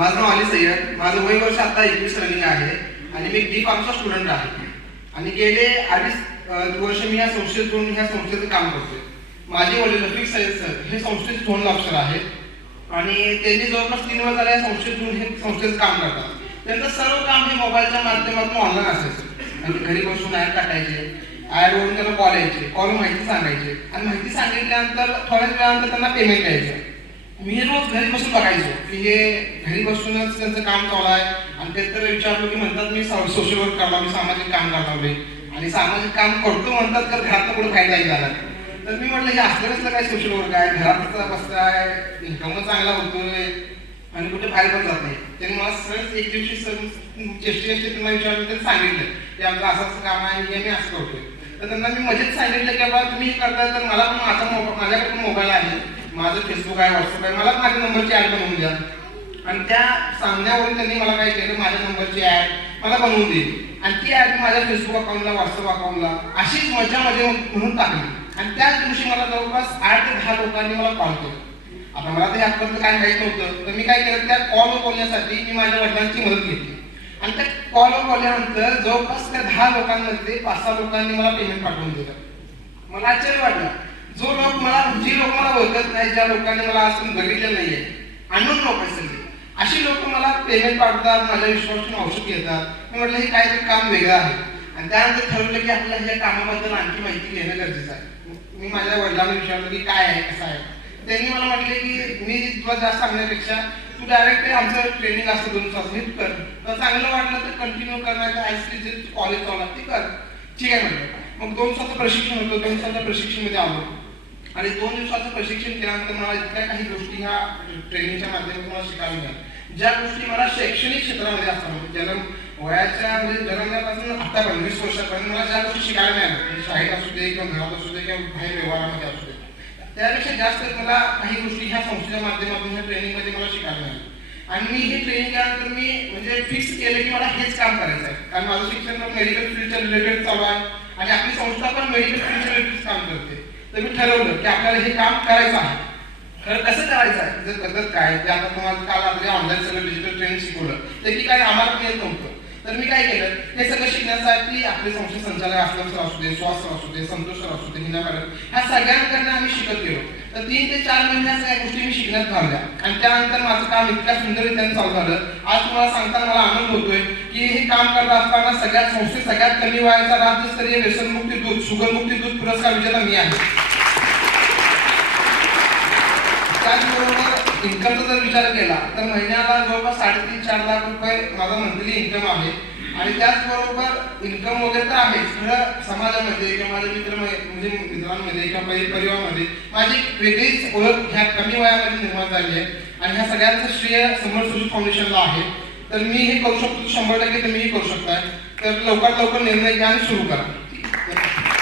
माझं नाव अली सय्यद माझं वय वर्ष आता एकवीस रनिंग आहे आणि मी डी फार्मचा स्टुडंट आहे आणि गेले अडीच वर्ष मी या जोडून ह्या संस्थेचं काम करतोय माझे वडील रफिक सय्यद सर हे संस्थेचे झोन ऑफिसर आहेत आणि त्यांनी जवळपास तीन वर्ष झाले संस्थेत जोडून हे संस्थेचं काम करतात त्यांचं सर्व काम हे मोबाईलच्या माध्यमातून ऑनलाईन असेल आणि घरी बसून ॲड टाकायचे ॲडवरून त्यांना कॉल यायचे कॉल माहिती सांगायचे आणि माहिती सांगितल्यानंतर थोड्याच वेळानंतर त्यांना पेमेंट द्यायचं मी रोज घरी बसून बघायचो की हे घरी बसूनच त्यांचं काम चालू आहे आणि तर विचारलो की म्हणतात मी सोशल वर्क करणार मी सामाजिक काम करणार आणि सामाजिक काम करतो म्हणतात तर घरात कुठे फायदा झाला तर मी म्हटलं हे असलं नसलं काय सोशल वर्क आहे घरात बसताय इन्कम चांगला होतोय आणि कुठे बाहेर पण जात नाही त्यांनी मला सहज एक दिवशी चेष्टी ज्येष्ठ त्यांना विचारलं त्यांनी सांगितलं की आमचं असं असं काम आहे हे मी असं करतोय तर त्यांना मी मजेत सांगितलं की बाबा तुम्ही करताय तर मला पण माझा माझ्याकडे मोबाईल आहे माझं फेसबुक आहे व्हॉट्सअप आहे मला माझ्या नंबरची ॲड बनवून द्या आणि त्या सांगण्यावरून त्यांनी मला काय केलं माझ्या नंबरची ॲड मला बनवून दिली आणि ती ॲड माझ्या फेसबुक अकाउंटला व्हॉट्सअप अकाउंटला अशीच मजा मध्ये म्हणून टाकली आणि त्याच दिवशी मला जवळपास आठ ते दहा लोकांनी मला कॉल केला आता मला ते आजपर्यंत काय माहीत नव्हतं तर मी काय केलं त्या कॉल बोलण्यासाठी मी माझ्या वडिलांची मदत घेतली आणि त्या कॉल बोलल्यानंतर जवळपास त्या दहा लोकांमध्ये पाच सहा लोकांनी मला पेमेंट पाठवून दिलं मला आश्चर्य वाटलं जो लोक मला जी लोक मला ओळखत नाही ज्या लोकांनी मला असं बघितलेलं नाहीये आणून लोक सगळे अशी लोक मला पेमेंट पाठवतात माझ्या विश्वास औषध घेतात मी म्हटलं हे काहीतरी काम वेगळं आहे आणि त्यानंतर ठरवलं की आपल्याला ह्या कामाबद्दल आणखी माहिती घेणं गरजेचं आहे मी माझ्या वडिलांना विचारलं की काय आहे कसं आहे त्यांनी मला म्हटले की मी तुला जास्त सांगण्यापेक्षा तू डायरेक्ट आमचं ट्रेनिंग असतं दोन तास हे कर चांगलं वाटलं तर कंटिन्यू करण्याचं कॉलेज चालू ते कर ठीक आहे म्हणलं मग दोन दिवसाचं प्रशिक्षण होतं दोन दिवसाच्या प्रशिक्षणमध्ये आलो आणि दोन दिवसाचं प्रशिक्षण केल्यानंतर मला इतक्या काही गोष्टी ह्या ट्रेनिंगच्या माध्यमातून मला शिकायला मिळाल्या ज्या गोष्टी मला शैक्षणिक क्षेत्रामध्ये असतात म्हणजे जन्म वयाच्या म्हणजे जन्मल्यापासून आतापर्यंत वीस वर्षापर्यंत मला ज्या गोष्टी शिकायला मिळाल्या म्हणजे शाळेत असू दे किंवा घरात असू दे किंवा बाहेर व्यवहारामध्ये असू दे त्यापेक्षा जास्त मला काही गोष्टी ह्या संस्थेच्या माध्यमातून ह्या ट्रेनिंगमध्ये मला शिकायला मिळाल्या आणि मी हे ट्रेनिंग केल्यानंतर मी म्हणजे फिक्स केलं की मला हेच काम करायचं आणि माझं शिक्षण पण मेडिकल फील्डच्या रिलेटेड चालू आहे आणि आपली संस्था पण मेडिकल फील्डच्या रिलेटेड काम करते तर मी ठरवलं की आपल्याला हे काम करायचं आहे खरं कसं करायचं आहे जर कसं काय ते आता तुम्हाला काल आपल्या ऑनलाईन सगळं डिजिटल ट्रेनिंग शिकवलं तर की काय आम्हाला येत नव्हतं तर मी काय केलं ते सगळं शिकण्यासाठी आपले संशय संचालक असलम सर असू दे स्वास असू दे संतोष सर असू दे हिना मॅडम ह्या सगळ्यांकडनं आम्ही शिकत गेलो तर तीन ते चार महिन्या सगळ्या गोष्टी मी शिकण्यात घालल्या आणि त्यानंतर माझं काम इतक्या सुंदररित्याने चालू झालं आज तुम्हाला सांगताना मला आनंद होतोय की हे काम करत असताना सगळ्यात संस्थेत सगळ्यात कमी वयाचा राज्यस्तरीय व्यसनमुक्ती दूध सुगरमुक्ती दूध पुरस्कार विजेता मी आहे त्याचबरोबर इन्कमचा जर विचार केला तर महिन्याला जवळपास साडेतीन चार लाख रुपये माझा मंथली इन्कम आहे आणि त्याचबरोबर इन्कम वगैरे तर आहे सगळं समाजामध्ये किंवा माझ्या मित्र म्हणजे मित्रांमध्ये किंवा परिवारामध्ये माझी वेगळीच ओळख ह्या कमी वयामध्ये निर्माण झाली आहे आणि ह्या सगळ्यांचं श्रेय समर सुजू फाउंडेशनला आहे तर मी हे करू शकतो शंभर टक्के हे करू शकताय तर लवकरात लवकर निर्णय घ्या आणि सुरू करा